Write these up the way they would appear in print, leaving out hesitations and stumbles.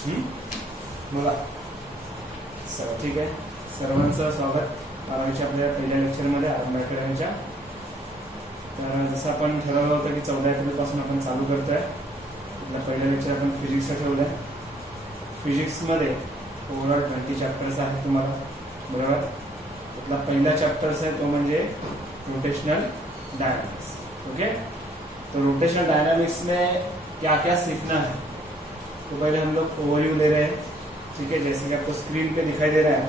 बोला सर. ठीक आहे, सर्वांचं स्वागत बारावीच्या आपल्या पहिल्या लेक्चरमध्ये आरंभ अकॅडमीच्या. तर जसं आपण ठरवलं होतं की 14 एप्रिलपासून आपण चालू करतोय. आपल्या पहिल्या लेक्चर आपण फिजिक्सचं ठेवलं आहे. फिजिक्समध्ये ओव्हरऑल 20 चॅप्टर्स आहेत तुम्हाला, बरोबर. आपला पहिला चॅप्टर्स आहे तो म्हणजे रोटेशनल डायनामिक्स. ओके, तो रोटेशनल डायनामिक्स में क्या क्या सीखना है तो पहले हम लोग ओवरव्यू ले रहे हैं. ठीक है, जैसे कि आपको स्क्रीन पे दिखाई दे रहा है,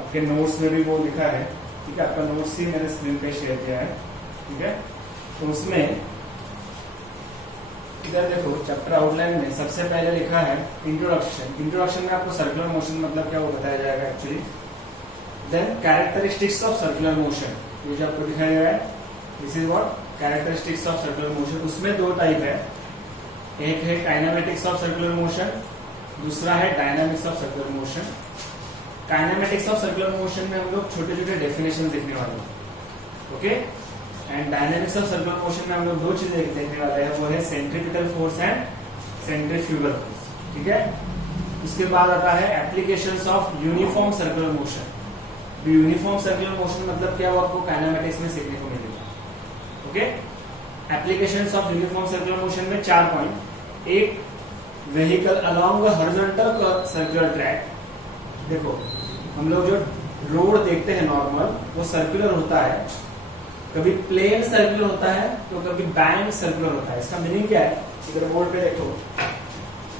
आपके नोट्स में भी वो लिखा है. ठीक है, आपका नोट्स ही मैंने स्क्रीन पे शेयर किया है. ठीक है, तो उसमें इधर देखो चैप्टर आउटलाइन में सबसे पहले लिखा है इंट्रोडक्शन. इंट्रोडक्शन में आपको सर्कुलर मोशन मतलब क्या वो बताया जाएगा actually. Then characteristics of circular motion, ये जो आपको दिखाया गया है, this is what characteristics of circular motion. उसमें दो टाइप है, एक है काइनेमेटिक्स ऑफ सर्कुलर मोशन, दूसरा है dynamics of circular motion. Kinematics of circular motion में हम लोग छोटे छोटे डेफिनेशन देखने वाले हैं. Okay, and dynamics of circular motion में हम लोग दो चीजें देखने वाले हैं, वो है centripetal force and centrifugal force. ठीक है, उसके बाद आता है applications of uniform circular motion. Uniform circular motion मतलब क्या, वो आपको काइनेमेटिक्स में सीखने को मिलेगा. Okay, applications of uniform circular motion में 4 पॉइंट. एक, vehicle along horizontal circular track. देखो हम लोग जो रोड देखते हैं नॉर्मल, वो सर्कुलर होता है, कभी प्लेन सर्कुलर होता है तो कभी बैंक सर्कुलर होता है. इसका मीनिंग क्या है, इधर बोर्ड पे देखो,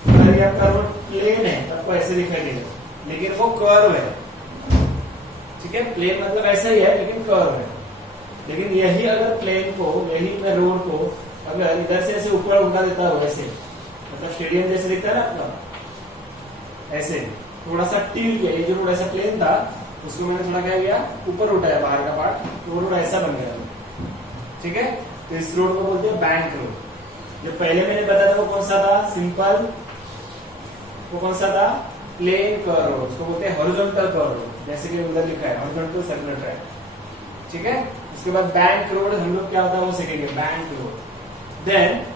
अगर ये आपका रोड प्लेन है तो आपको ऐसे दिखाई देगा, लेकिन वो कर्व है. ठीक है, प्लेन मतलब ऐसा ही है लेकिन कर्व है. लेकिन यही अगर प्लेन को, यही मैं रोड को अगर इधर से ऐसे ऊपर उठा देता हूँ, ऐसे मतलब स्टेडियम जैसे दिखता है ना आपका, ऐसे थोड़ा सा टिल किया. ये जो रोड ऐसा प्लेन था उसको मैंने थोड़ा क्या किया, ऊपर उठाया बाहर का पार्ट, तो वो रोड ऐसा बन गया. ठीक है, तो इस रोड को बोलते हैं बैंक रोड. जो पहले मैंने बताया था वो कौन सा था, सिंपल, वो कौन सा था, प्लेन कर्व रोड, उसको बोलते हैं हॉरिजॉन्टल कर्व रोड, जैसे कि उधर लिखा है हॉरिजॉन्टल सर्कुलर ट्रैक. ठीक है, उसके बाद बैंक रोड हम लोग क्या होता है वो सीखेंगे, bank road. Then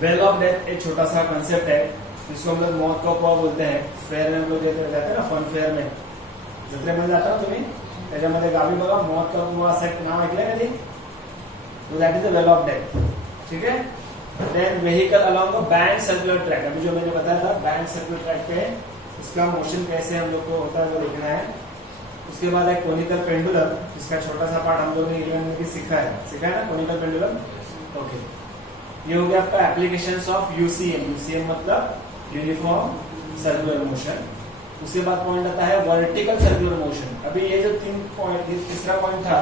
well of death एक छोटा सा कंसेप्ट है, जिसको हम लोग मौत का कुआं बोलते हैं. फेयर में हम लोग जाते हैं ना, फन फेयर में जत्रेमध्ये जाता ना तुम्ही, त्याच्यामध्ये गावी बघा मौत का कुआं असं नाव ऐकलंय कधी, तो that is the well of death. ठीक है, then vehicle along the bank circular track. अभी जो मैंने बताया था बैंक सर्कुलर ट्रैक पे उसका मोशन कैसे हम लोग को होता है वो देखना है. उसके बाद एक कोनिकल पेंडुलम, जिसका छोटा सा पार्ट हम लोग ने 11 में सीखा है ना, कोनिकल पेंडुलम. ओके, ये हो गया आपका एप्लीकेशंस ऑफ यूसीएम. यूसीएम मतलब यूनिफॉर्म सर्कुलर मोशन. उसके बाद पॉइंट आता है वर्टिकल सर्कुलर मोशन. अभी ये जो तीसरा पॉइंट था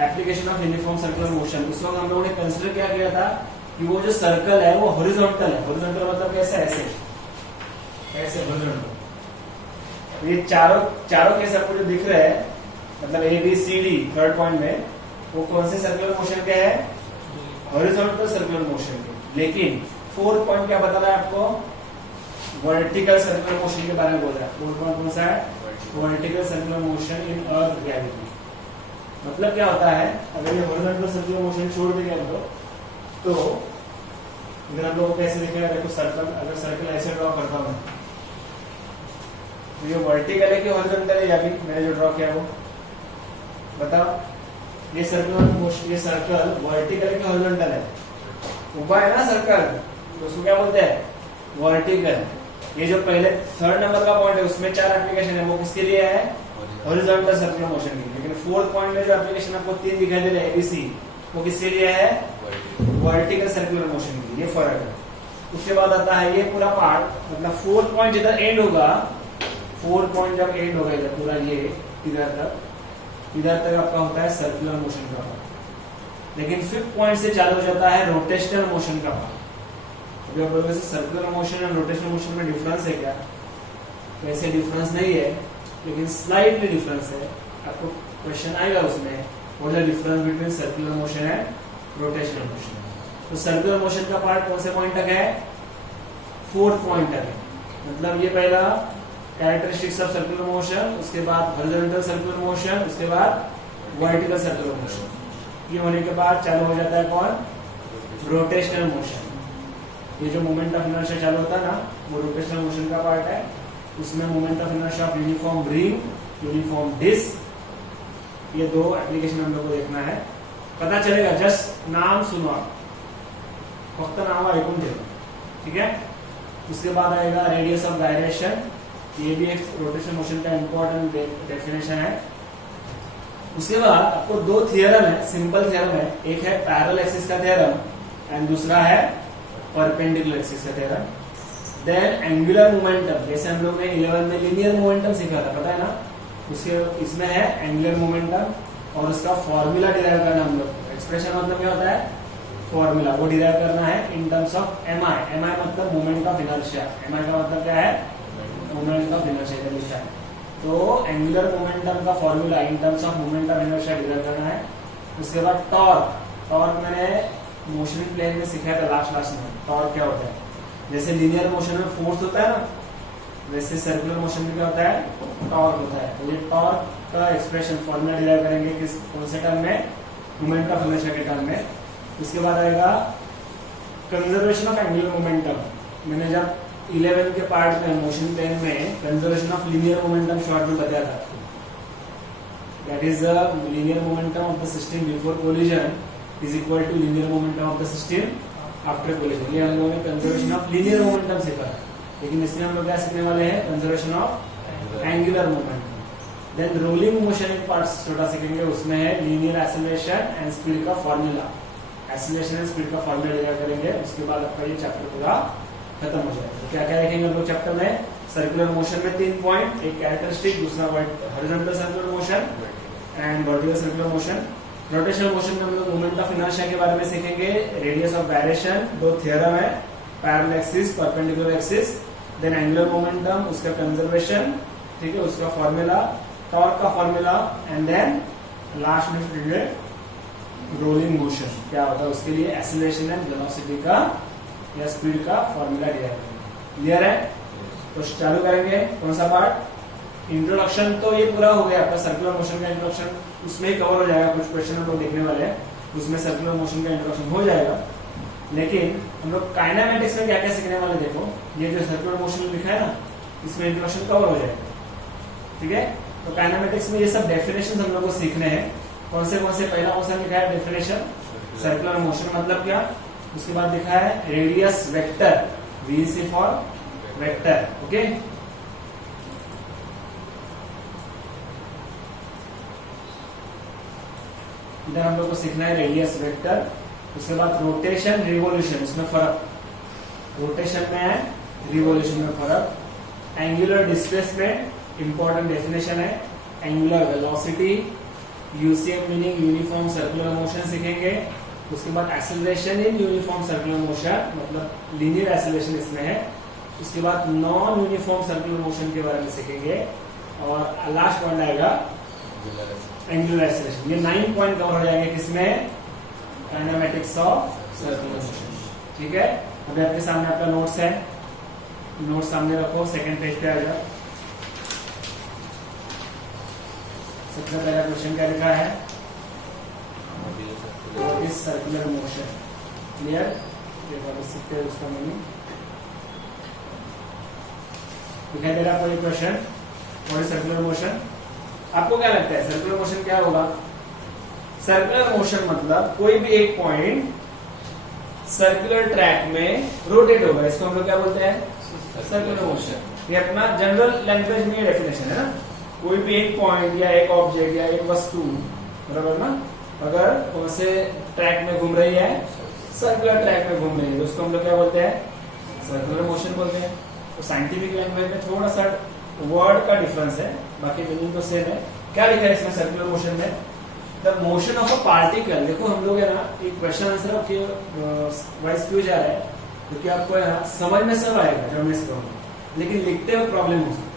application of uniform circular motion, उस वक्त हम लोगों ने कंसिडर क्या किया था कि वो जो सर्कल है वो हॉरिजॉन्टल है. हॉरिजॉन्टल मतलब कैसे, ऐसे ऐसे हॉरिजॉन्टल. ये चारों केस आपको जो दिख रहे हैं, मतलब A B C D third point में, वो कौन से सर्कुलर मोशन के है, हॉरिजॉन्टल सर्कुलर मोशन के. लेकिन फोर्थ पॉइंट क्या बता रहा है आपको, वर्टिकल सर्कुलर मोशन के बारे में बोल रहा है. फोर्थ पॉइंट कौन सा है, vertical circular motion in earth gravity. मतलब क्या होता है, अगर ये हॉरिजॉन्टल सर्कुलर मोशन छोड़ देंगे हम लोग, तो इधर हम लोग को कैसे दिखेगा, देखो सर्कल, अगर सर्कल ऐसे ड्रॉ करता हूं तो ये वर्टिकल है कि हॉरिजॉन्टल है, या भी मैंने जो ड्रॉ किया वो बताओ. ये सर्कुलर मोशन, ये सर्कल वर्टिकल है कि हॉरिजॉन्टल है, ऊपर है ना सर्कल, तो उसको क्या बोलते हैं, वर्टिकल. ये जो पहले थर्ड नंबर का पॉइंट है उसमें 4 एप्लीकेशन है, वो किसके लिए है, हॉरिजॉन्टल सर्कुलर मोशन के लिए. लेकिन फोर्थ पॉइंट में जो एप्लीकेशन आपको 3 दिखाई दे रहे हैं एबीसी, वो किसके लिए है, वर्टिकल सर्कुलर मोशन के लिए. ये फर्क है. उसके बाद आता है ये पूरा पार्ट, मतलब फोर्थ पॉइंट जिधर एंड होगा, फोर्थ पॉइंट जब एंड होगा इधर पूरा, ये इधर तक आपका होता है सर्कुलर मोशन का पार्ट. लेकिन फिफ्थ पॉइंट से चालू हो जाता है रोटेशनल मोशन का पार्ट. अभी आप बोलोगे सर्कुलर मोशन और रोटेशनल मोशन में डिफरेंस है क्या, वैसे डिफरेंस नहीं है, लेकिन स्लाइटली डिफरेंस है. आपको क्वेश्चन आएगा उसमें, what is the difference between circular motion and rotational motion. तो सर्कुलर मोशन का पार्ट कौन से पॉइंट तक है, फोर्थ पॉइंट तक है. मतलब ये पहला कैरेक्टरिस्टिक्स ऑफ सर्कुलर मोशन, उसके बाद हॉरिजॉन्टल सर्कुलर मोशन, उसके बाद वर्टिकल सर्कुलर मोशन. ये होने के बाद चालू हो जाता है कौन, रोटेशनल मोशन. ये जो मोमेंट ऑफ इनर्शिया चालू होता है ना, वो रोटेशनल मोशन का पार्ट है। उसमें moment of inertia of uniform ring, uniform disc, ये दो एप्लीकेशन हम लोग को देखना है। पता चलेगा, जस्ट नाम सुनो आप, फक्त नाम ऐकून ठेवा, ठीक है। उसके बाद आएगा रेडियस ऑफ गायरेशन, ये भी एक रोटेशन मोशन का इंपॉर्टेंट डेफिनेशन है। उसके बाद आपको दो थियरम है, सिंपल थियरम है, एक है पैरेलल एक्सिस का थियरम एंड दूसरा है परपेंडिकुलर एक्सिस का थियरम। देन एंगुलर मोमेंटम, जैसे हम लोग ने 11 में लीनियर मोमेंटम सीखा था, पता है ना, उसके इसमें है एंगुलर मोमेंटम और उसका फॉर्मूला डिराइव करना हम लोग। एक्सप्रेशन मतलब क्या होता है, फॉर्मूला, वो डिराइव करना है in terms of MI. MI मतलब मोमेंट ऑफ इनर्शिया, एमआई का मतलब क्या है, मोमेंट ऑफ इनर्शिया लिखा है। तो एंगुलर मोमेंटम का formula in terms of moment of inertia derive करना है। उसके बाद टॉर्क, टॉर्क मैंने मोशन प्लेन में सिखाया था लास्ट में। टॉर्क क्या होता है, जैसे लीनियर मोशन में फोर्स होता है ना, वैसे सर्कुलर मोशन में क्या होता है, टॉर्क होता है। तो ये टॉर्क का एक्सप्रेशन फॉर्मूला डिराइव करेंगे किस कौन से टर्म में, मोमेंट ऑफ इनर्शिया के टर्म में। उसके बाद आएगा कंजर्वेशन ऑफ एंगुलर मोमेंटम। मैंने जब 11 के पार्ट में मोशन प्लेन में conservation of linear momentum short में बताया था, that is the linear momentum of the system before collision is equal to linear momentum of the system after collision. ये हम लोगों ने कंजर्वेशन ऑफ लीनियर मोमेंटम सीखा, लेकिन इसमें हम लोग क्या सीखने वाले हैं, conservation of angular momentum. Then rolling motion एक पार्ट छोटा सीखेंगे, उसमें है लीनियर एक्सेलरेशन एंड स्पीड का फॉर्मूला। एक्सेलरेशन एंड स्पीड का फॉर्मूला डिराइव करेंगे, उसके बाद आपका ये चैप्टर पूरा खत्म हो जाएगा। तो क्या क्या देखेंगे हम लोग चैप्टर में, सर्कुलर मोशन में 3 पॉइंट, एक कैरेक्टरिस्टिक, दूसरा horizontal circular motion and vertical circular motion. Rotational motion में हम लोग मोमेंट ऑफ इनर्शिया के बारे में सीखेंगे, रेडियस ऑफ गायरेशन, दो थियरम है, parallel axis, perpendicular axis, then angular momentum, उसका कंजर्वेशन, ठीक है, उसका फॉर्मूला, टॉर्क का फॉर्मूला एंड देन लास्ट में पीरियड रोलिंग मोशन क्या होता है, उसके लिए एक्सीलरेशन एंड वेलोसिटी का या स्पीड का फॉर्मूला डिराइव करेंगे। क्लियर है? तो चालू करेंगे कौन सा पार्ट, इंट्रोडक्शन। तो ये पूरा हो गया आपका सर्कुलर मोशन का इंट्रोडक्शन, उसमें ही कवर हो जाएगा। कुछ क्वेश्चन हम लोग देखने वाले हैं, उसमें सर्कुलर मोशन का इंट्रोडक्शन हो जाएगा। लेकिन हम लोग काइनेमेटिक्स में क्या क्या सीखने वाले, देखो ये जो सर्कुलर मोशन लिखा है ना, इसमें इंट्रोडक्शन कवर हो जाएगा, ठीक है। तो काइनेमेटिक्स में ये सब डेफिनेशन हम लोग को सीखने हैं। कौन से पहला क्वेश्चन लिखा है डेफिनेशन, सर्कुलर मोशन मतलब क्या, उसके बाद लिखा है radius vector, VC for vector, okay. इधर हम लोग को सीखना है रेडियस वेक्टर। उसके बाद रोटेशन रिवोल्यूशन, इसमें फर्क, रोटेशन में है, रिवोल्यूशन में फर्क। एंगुलर डिस्प्लेसमेंट इंपॉर्टेंट डेफिनेशन है। Angular velocity, UCM meaning uniform circular motion सीखेंगे। उसके बाद acceleration in uniform circular motion, मतलब लीनियर एक्सेलरेशन इसमें है। उसके बाद नॉन यूनिफॉर्म सर्कुलर मोशन के बारे में सीखेंगे और लास्ट पॉइंट आएगा एंगुलर एक्सेलरेशन। ये 9 पॉइंट कवर हो जाएंगे किसमें, काइनेमेटिक्स ऑफ सर्कुलर मोशन, ठीक है। अभी आपके सामने आपका नोट्स है, नोट सामने रखो, सेकंड पेज पे आ जाओ। सबसे पहला क्वेश्चन क्या लिखा है, what is circular motion. Clear, ये बता सकते हैं उसका मीनिंग दिखाई दे रहा है आपको ये question, what is circular motion. आपको क्या लगता है सर्कुलर मोशन क्या होगा? सर्कुलर मोशन मतलब कोई भी एक पॉइंट सर्कुलर ट्रैक में रोटेट होगा, इसको हम लोग क्या बोलते हैं, सर्कुलर मोशन। ये अपना जनरल लैंग्वेज में डेफिनेशन है ना। कोई भी एक पॉइंट या एक ऑब्जेक्ट या एक वस्तु, बराबर ना, अगर कौन से ट्रैक में घूम रही है, सर्कुलर ट्रैक में घूम रही है, तो उसको हम लोग क्या बोलते हैं, सर्कुलर मोशन बोलते हैं। तो साइंटिफिक लैंग्वेज में थोड़ा सा वर्ड का डिफरेंस है, बाकी मीनिंग तो सेम है। क्या लिखा है इसमें सर्कुलर मोशन में, the motion of a particle. देखो हम लोग है ना, एक क्वेश्चन आंसर आपके वाइस क्यों जा रहा है, क्योंकि आपको है ना समझ में सब आएगा जब मैं इसको, लेकिन लिखते हुए प्रॉब्लम हो सकती है,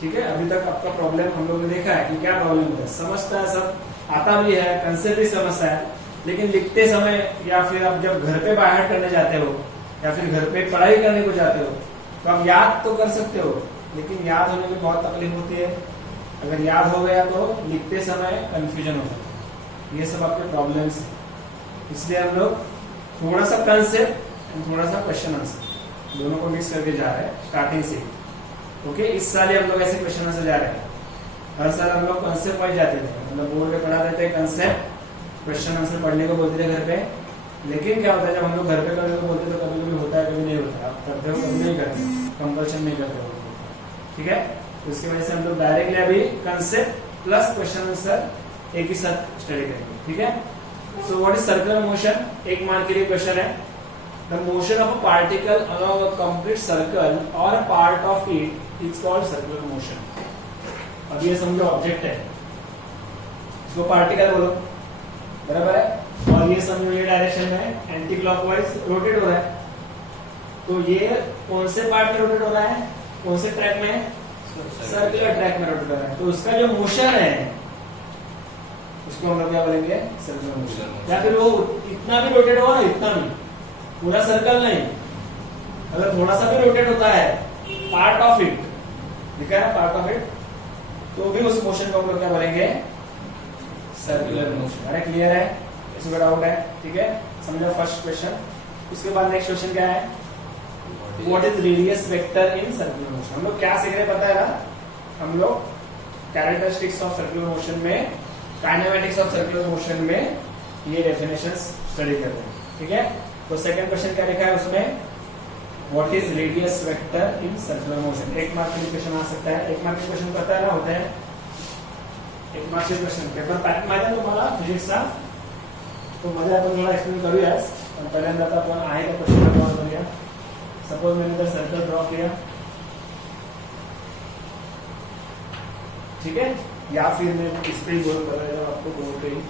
ठीक है। अभी तक आपका प्रॉब्लम हम लोग ने देखा है कि क्या प्रॉब्लम होता है, समझता है, सब आता भी है, कंसेप्ट भी समझता है, लेकिन लिखते समय या फिर आप जब घर पे बाहर करने जाते हो या फिर घर पे पढ़ाई करने को जाते हो, तो आप याद तो कर सकते हो, लेकिन याद होने में बहुत तकलीफ होती है। अगर याद हो गया तो लिखते समय कंफ्यूजन हो जाता है। ये सब आपके प्रॉब्लम्स हैं, इसलिए हम लोग थोड़ा सा कंसेप्ट एंड थोड़ा सा क्वेश्चन आंसर, दोनों को मिक्स करके जा रहे हैं स्टार्टिंग से। ओके, इस साल ही हम लोग ऐसे क्वेश्चन आंसर जा रहे हैं। हर साल हम लोग कंसेप्ट वाइज जाते थे, मतलब बोर्ड पे पढ़ाते थे कंसेप्ट, क्वेश्चन आंसर पढ़ने को बोलते थे घर पे। लेकिन क्या होता है जब हम लोग घर पे करने को बोलते तो कभी कभी होता है, कभी नहीं होता। आप करते हो, कभी नहीं करते, कंपल्शन नहीं करते हो, ठीक है। तो इसकी वजह से हम लोग डायरेक्टली अभी कंसेप्ट प्लस क्वेश्चन आंसर एक ही साथ स्टडी करेंगे, ठीक है। So what is circular motion, 1 mark के लिए क्वेश्चन है। The motion of a particle along a complete circle और a part of it is called circular motion. अब ये समझो ऑब्जेक्ट है, इसको पार्टिकल बोलो, बराबर है। और ये समझो ये डायरेक्शन में एंटी क्लॉकवाइज रोटेट हो रहा है। तो ये कौन से पार्ट में रोटेट हो रहा है, कौन से ट्रैक में, सर्कुलर ट्रैक में रोटेट हो रहा है। तो उसका जो मोशन है उसको हम लोग क्या बोलेंगे, सर्कुलर मोशन। या फिर वो इतना भी रोटेट होगा ना, इतना भी, पूरा सर्कल नहीं, अगर थोड़ा सा भी रोटेट होता है, पार्ट ऑफ इट, दिखा है पार्ट ऑफ इट, तो भी उस मोशन को हम लोग क्या बोलेंगे, सर्कुलर मोशन। अरे क्लियर है, इसमें डाउट है, ठीक है। समझो फर्स्ट क्वेश्चन। उसके बाद नेक्स्ट क्वेश्चन क्या है, what is radius vector in circular motion. हम लोग क्या सीख रहे पता है ना, हम लोग कैरेक्टरिस्टिक्स ऑफ सर्कुलर मोशन में, काइनेमेटिक्स ऑफ सर्कुलर मोशन में ये डेफिनेशंस स्टडी करते हैं, ठीक है। तो सेकंड क्वेश्चन क्या लिखा है उसमें, what is radius vector in circular motion. 1 mark के क्वेश्चन आ सकता है, 1 मार्क के क्वेश्चन पता है ना होते हैं, 1 मार्क के क्वेश्चन पेपर पॅटर्न माहिती आहे तुम्हाला फिजिक्सचा, तो मध्ये आपण थोडा एक्सप्लेन करूयाच। पण पहिल्यांदा आता आपण आहे का क्वेश्चन ड्रॉ करूया। सपोज मैंने इधर सर्कल ड्रॉ किया, ठीक है, या फिर मैं इस पे ही गोल कर रहा हूं, आपको गोल पे ही।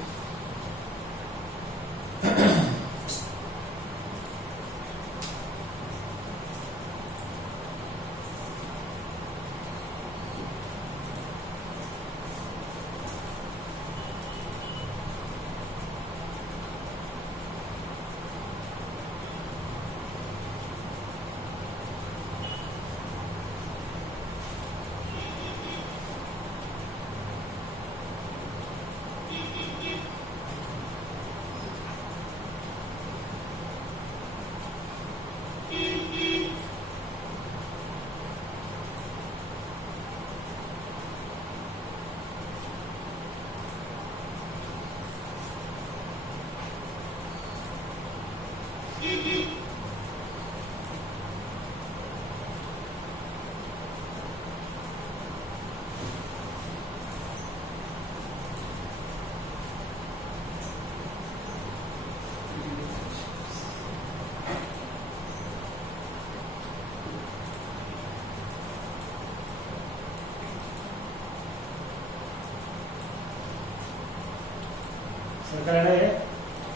सर्कल है ना, ये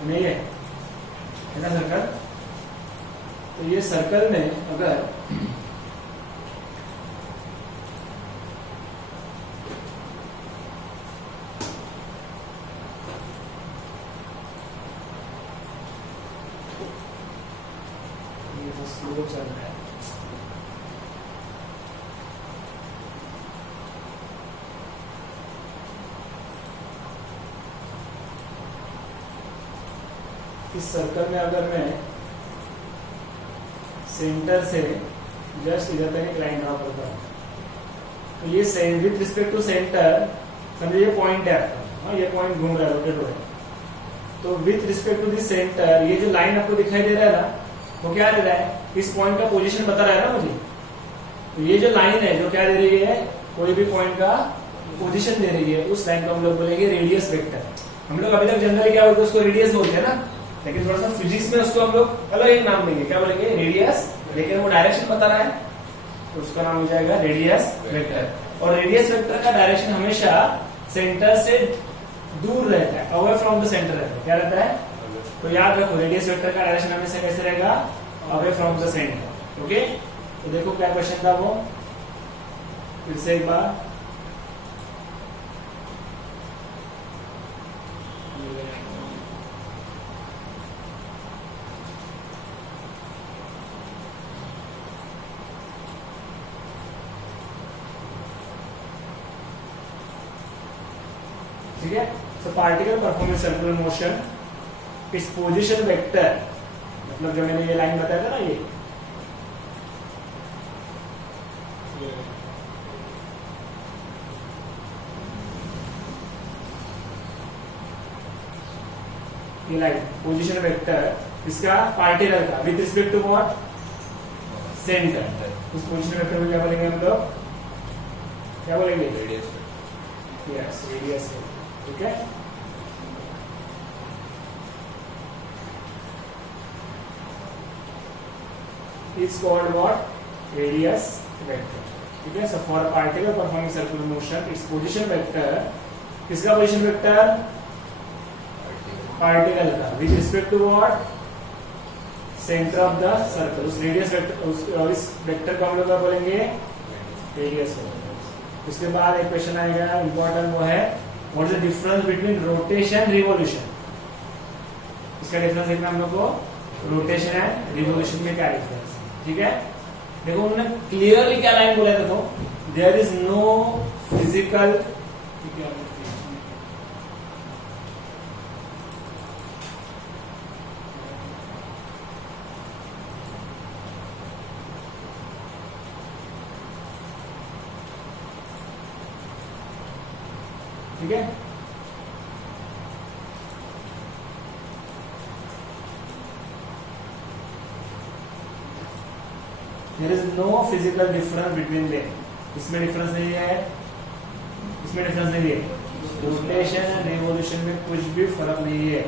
नहीं है ना सर्कल। तो ये सर्कल में अगर ये तो स्लो चल रहा है, इस सर्कल में अगर मैं सेंटर से जस्ट इधर तक एक लाइन ड्रॉ करता हूं, तो ये विथ रिस्पेक्ट टू सेंटर समझिए ये पॉइंट है आपका, ये पॉइंट घूम रहा है, रोटेट हो रहा है। तो with respect to this centre ये जो लाइन आपको दिखाई दे रहा है ना, वो क्या दे रहा है, इस पॉइंट का पोजीशन बता रहा है ना मुझे। तो ये जो लाइन है जो क्या दे रही है, कोई भी पॉइंट का पोजीशन दे रही है, उस लाइन को हम लोग बोलेंगे रेडियस वेक्टर। हम लोग अभी तक जनरली क्या बोलते हैं, उसको रेडियस बोलते हैं ना, लेकिन थोड़ा सा फिजिक्स में उसको हम लोग अलग एक नाम देंगे, क्या बोलेंगे, रेडियस, लेकिन वो डायरेक्शन बता रहा है तो उसका नाम हो जाएगा रेडियस वेक्टर। और रेडियस वेक्टर का डायरेक्शन हमेशा सेंटर से दूर रहता है, अवे फ्रॉम द सेंटर रहता है, क्या रहता है। तो याद रखो रेडियस वेक्टर का डायरेक्शन हमेशा कैसे रहेगा, away from the centre. Okay, तो देखो क्या क्वेश्चन था वो, फिर से एक बार ठीक है। So particle performing circular motion, its position vector मतलब जो मैंने ये लाइन बताया था ना, ये लाइन पोजीशन वेक्टर इसका पार्टिकल का with respect to what, centre, उस पोजीशन वेक्टर को क्या बोलेंगे हम लोग, क्या बोलेंगे, रेडियस। Yes, radius. ठीक है, is called what, radius vector। ठीक है, so for a particle performing circular motion its position vector, किसका पोजीशन वेक्टर, पार्टिकल का, with respect to what, centre of the circle, उस रेडियस वेक्टर, और इस vector को हम लोग क्या बोलेंगे, रेडियस वेक्टर। उसके बाद एक क्वेश्चन आएगा इंपॉर्टेंट, वो है what is the difference between rotation revolution. इसका डिफरेंस देखना हम लोग को, रोटेशन एंड रिवॉल्यूशन में क्या डिफरेंस है। ठीक है, देखो उन्होंने क्लियरली क्या लाइन बोला था, तो देयर इज नो फिजिकल, ठीक है, there is no physical difference between them, इसमें डिफरेंस नहीं है, इसमें डिफरेंस नहीं है, रोटेशन एंड रिवॉल्यूशन में कुछ भी फर्क नहीं है,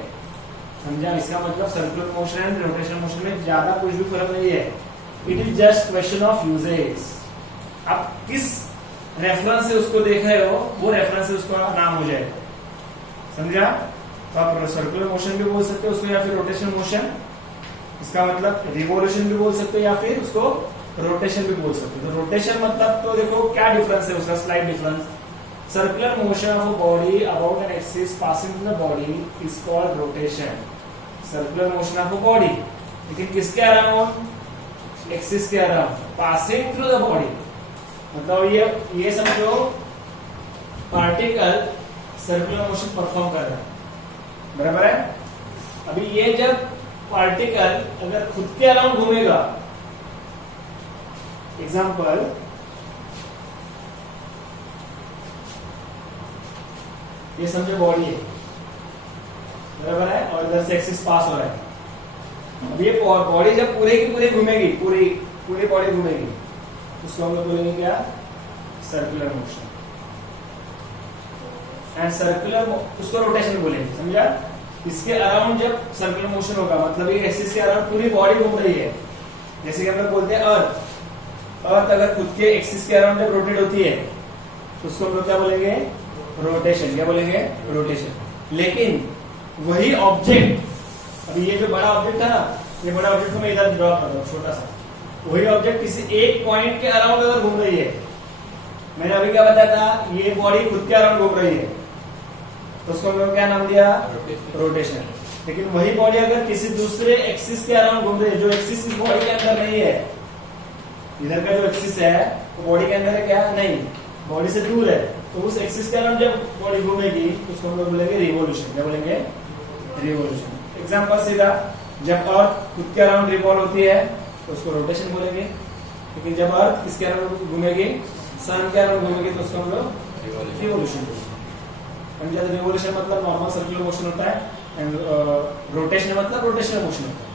समझा। इसका मतलब circular motion and rotational motion में ज्यादा कुछ भी फर्क नहीं है, it is just question of usages. आप किस रेफरेंस से उसको देख रहे हो, वो रेफरेंस से उसका नाम हो जाएगा, समझा। तो आप सर्कुलर मोशन भी बोल सकते हो उसको, या फिर रोटेशनल मोशन, इसका मतलब रिवॉल्यूशन भी बोल सकते हो, या फिर उसको रोटेशन भी बोल सकते हो। तो रोटेशन मतलब तो देखो क्या डिफरेंस है उसका, slide difference. Circular motion of a body about an axis passing through the body is called rotation. Circular motion of a body, लेकिन किसके अराउंड, एक्सिस के around, passing through the body, मतलब ये समझो पार्टिकल सर्कुलर मोशन परफॉर्म कर रहा है, बराबर है। अभी ये जब पार्टिकल अगर खुद के अराउंड घूमेगा, एग्जाम्पल ये समझो बॉडी है, बराबर है, और इधर से एक्सिस पास हो रहा है। अब ये बॉडी जब पूरे की पूरी घूमेगी, पूरी बॉडी घूमेगी, उसको हम लोग बोलेंगे क्या, सर्कुलर मोशन। एंड सर्कुलर उसको रोटेशन बोलेंगे, समझा। इसके अराउंड जब सर्कुलर मोशन होगा, मतलब ये एक्सिस के अराउंड पूरी बॉडी घूम रही है, जैसे कि हम लोग बोलते हैं अर्थ अगर खुद के एक्सिस के अराउंड जब रोटेट होती है तो उसको हम लोग क्या बोलेंगे, रोटेशन। क्या बोलेंगे, रोटेशन। लेकिन वही ऑब्जेक्ट, अभी ये जो बड़ा ऑब्जेक्ट है ना, ये बड़ा ऑब्जेक्ट को मैं इधर ड्रॉ कर रहा हूँ, छोटा सा, वही ऑब्जेक्ट किसी एक पॉइंट के अराउंड अगर घूम रही है, मैंने अभी क्या बताया था, ये बॉडी खुद के अराउंड घूम रही है, तो उसको हम लोग क्या नाम दिया, रोटेशन। लेकिन वही बॉडी अगर किसी दूसरे एक्सिस के अराउंड घूम रही है, जो एक्सिस इस बॉडी के अंदर नहीं है, इधर का जो एक्सिस है वो बॉडी के अंदर है क्या, नहीं, बॉडी से दूर है, तो उस एक्सिस के अराउंड जब बॉडी घूमेगी तो उसको हम लोग बोलेंगे रिवॉल्यूशन। क्या बोलेंगे, रिवॉल्यूशन। एग्जाम्पल सीधा, जब अर्थ खुद के अराउंड रिवॉल्व होती है तो उसको रोटेशन बोलेंगे, लेकिन जब अर्थ किसके अराउंड घूमेगी, सन के अराउंड घूमेगी, तो उसको हम लोग रिवॉल्यूशन बोलेंगे। रिवॉल्यूशन मतलब नॉर्मल सर्कुलर मोशन होता है, एंड रोटेशन मतलब रोटेशनल मोशन होता है।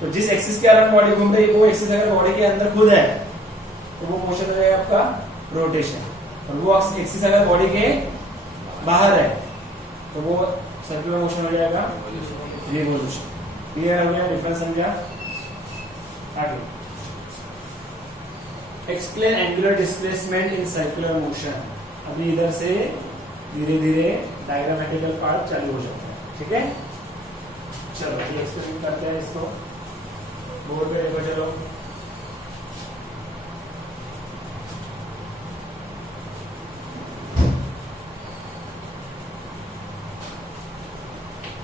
तो जिस एक्सिस के अराउंड बॉडी घूम रही है, वो एक्सिस अगर बॉडी के अंदर खुद है तो वो मोशन हो जाएगा आपका रोटेशन, और वो एक्सिस अगर बॉडी के बाहर है तो वो सर्कुलर मोशन हो जाएगा रिवॉल्यूशन। क्लियर हो गया, डिफरेंस समझा। आगे, explain angular displacement in circular motion. अभी इधर से धीरे धीरे डायग्रामेटिकल पार्ट चालू हो जाता है, ठीक है। चलो ये एक्सप्लेन करते हैं इसको, बोर्ड पे देखो, चलो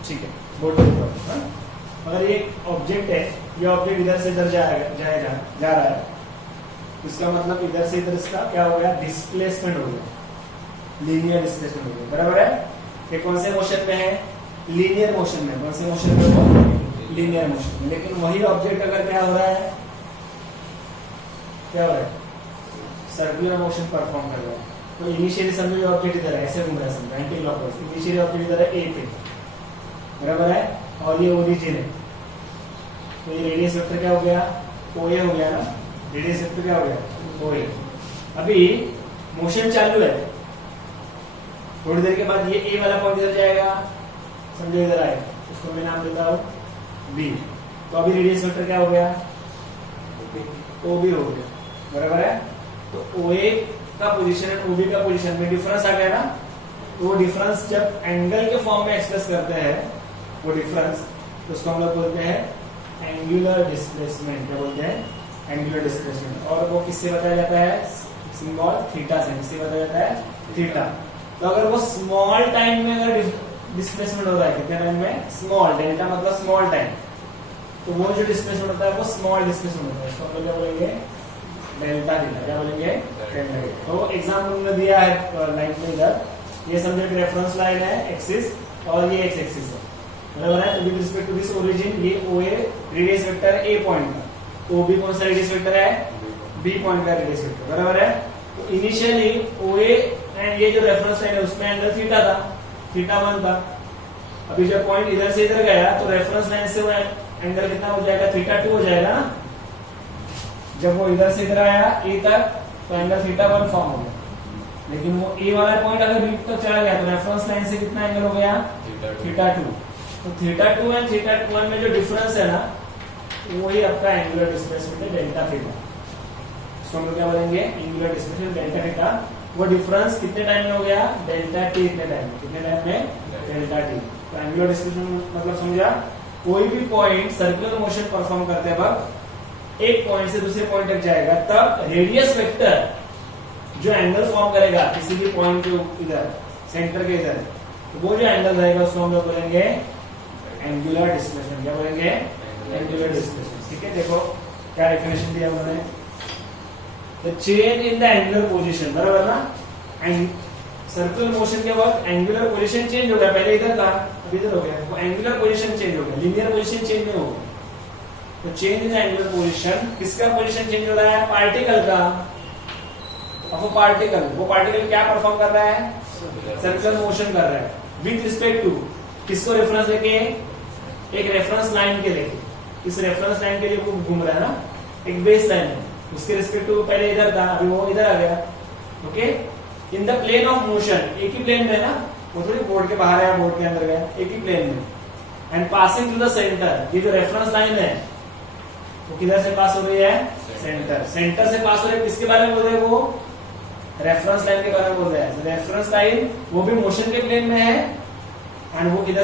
ठीक है, बोर्ड पे देखो। अगर ये ऑब्जेक्ट है, ये ऑब्जेक्ट इधर से इधर जा रहा है, इसका मतलब इधर से इधर इसका क्या हो गया, डिस्प्लेसमेंट हो गया, लीनियर डिस्प्लेसमेंट हो गया, बराबर है। ये कौन से मोशन में है, लीनियर मोशन में। कौन से मोशन में हो, लीनियर मोशन में। लेकिन वही ऑब्जेक्ट अगर क्या हो रहा है, क्या हो रहा है, सर्कुलर मोशन परफॉर्म कर रहा है, तो इनिशियली समझो ऑब्जेक्ट इधर है, ऐसे घूम रहा है, समझो एंटी क्लॉकवाइज, इनिशियली ऑब्जेक्ट इधर है ए पे, बराबर है, और ये ओरिजिन है, तो ये रेडियस वेक्टर क्या हो गया, ओए हो गया ना, रेडियस वेक्टर क्या हो गया, ओए। अभी मोशन चालू है, थोड़ी देर के बाद ये ए वाला पॉइंट इधर जाएगा, समझो इधर आएगा, उसको मैं नाम देता हूं बी, तो अभी रेडियस वेक्टर क्या हो गया, ओ बी हो गया, बराबर है। तो ओए का पोजीशन और ओबी का पोजीशन में डिफरेंस आ गया ना, तो वो डिफरेंस जब एंगल के फॉर्म में एक्सप्रेस करते हैं वो डिफरेंस, तो उसको हम लोग बोलते हैं एंगुलर डिस्प्लेसमेंट। क्या बोलते हैं, एंगुलर डिस्प्लेसमेंट। और वो किससे बताया जाता है, सिंबल थीटा से। किससे बताया जाता है, थीटा। तो अगर वो स्मॉल टाइम में अगर डिस्प्लेसमेंट हो रहा है, कितने टाइम में, स्मॉल, डेल्टा मतलब स्मॉल टाइम, तो वो जो डिस्प्लेसमेंट होता है वो स्मॉल डिस्प्लेसमेंट होता है, इसको हम लोग क्या बोलेंगे, डेल्टा थीटा। क्या बोलेंगे, डेल्टा थीटा। तो एग्जाम्पल उन्होंने दिया है लाइन में, इधर ये समझो एक रेफरेंस लाइन है एक्सिस और ये एक्स एक्सिस है, बराबर है। With respect to this origin ये ओए रेडियस वेक्टर है ए पॉइंट का, तो ओबी कौन सा रेडियस वेक्टर है, बी पॉइंट का रेडियस वेक्टर, बराबर है। तो इनिशियली ओए एंड ये जो रेफरेंस लाइन है उसमें एंगल थीटा था, थीटा 1 था। अभी जब पॉइंट इधर से इधर गया तो रेफरेंस लाइन से वो एंगल कितना हो जाएगा, थीटा 2 हो जाएगा ना। जब वो इधर से इधर आया ए तक तो एंगल थीटा 1 फॉर्म हो गया, लेकिन वो ए वाला पॉइंट अगर बी तक चला गया तो रेफरेंस लाइन से कितना एंगल हो गया, थीटा 2। तो थीटा 2 एंड थीटा 1 में जो डिफरेंस है ना, वही आपका एंगुलर डिस्प्लेसमेंट है, डेल्टा थीटा। इसको हम लोग क्या बोलेंगे, एंगुलर डिस्प्लेसमेंट डेल्टा थीटा। वो डिफरेंस कितने टाइम में हो गया, डेल्टा टी। इतने टाइम में, कितने टाइम में, डेल्टा टी। तो एंगुलर डिस्प्लेसमेंट मतलब समझा, कोई भी पॉइंट सर्कुलर मोशन परफॉर्म करते वक्त एक पॉइंट से दूसरे पॉइंट तक जाएगा, तब रेडियस वेक्टर जो एंगल फॉर्म करेगा किसी भी पॉइंट के इधर, सेंटर के इधर, तो वो जो एंगल रहेगा उसको हम लोग बोलेंगे एंगुलर डिस्प्लेसमेंट। क्या बोलेंगे, एंगुलर डिस्प्लेसमेंट। ठीक है, देखो क्या डेफिनेशन दिया उन्होंने, the change in the angular position, बराबर ना। एंड सर्कुलर मोशन के वक्त एंगुलर पोजीशन चेंज हो गया, पहले इधर था अब इधर हो गया, वो एंगुलर पोजीशन चेंज हो गया, लीनियर पोजीशन चेंज नहीं होगा। तो change in the angular position, किसका पोजीशन चेंज हो रहा है, पार्टिकल का। अब वो पार्टिकल क्या परफॉर्म कर रहा है, सर्कुलर मोशन कर रहा है विथ रिस्पेक्ट टू किसको, रेफरेंस लेके, एक रेफरेंस लाइन के लेके, इस रेफरेंस लाइन के लिए वो घूम रहा है ना, एक बेस लाइन है, उसके रिस्पेक्ट टू पहले इधर था, अभी वो इधर आ गया। Okay, in the plane of motion, एक ही प्लेन में ना, वो थोड़ी बोर्ड के बाहर आया बोर्ड के अंदर गया, एक ही प्लेन में। And passing through the centre, ये जो रेफरेंस लाइन है वो किधर से पास हो रही है, सेंटर। सेंटर से पास हो रही है, किसके बारे में बोल रहे हैं, वो रेफरेंस लाइन के बारे में बोल रहे हैं। रेफरेंस लाइन वो भी मोशन के प्लेन में है, एंड वो किधर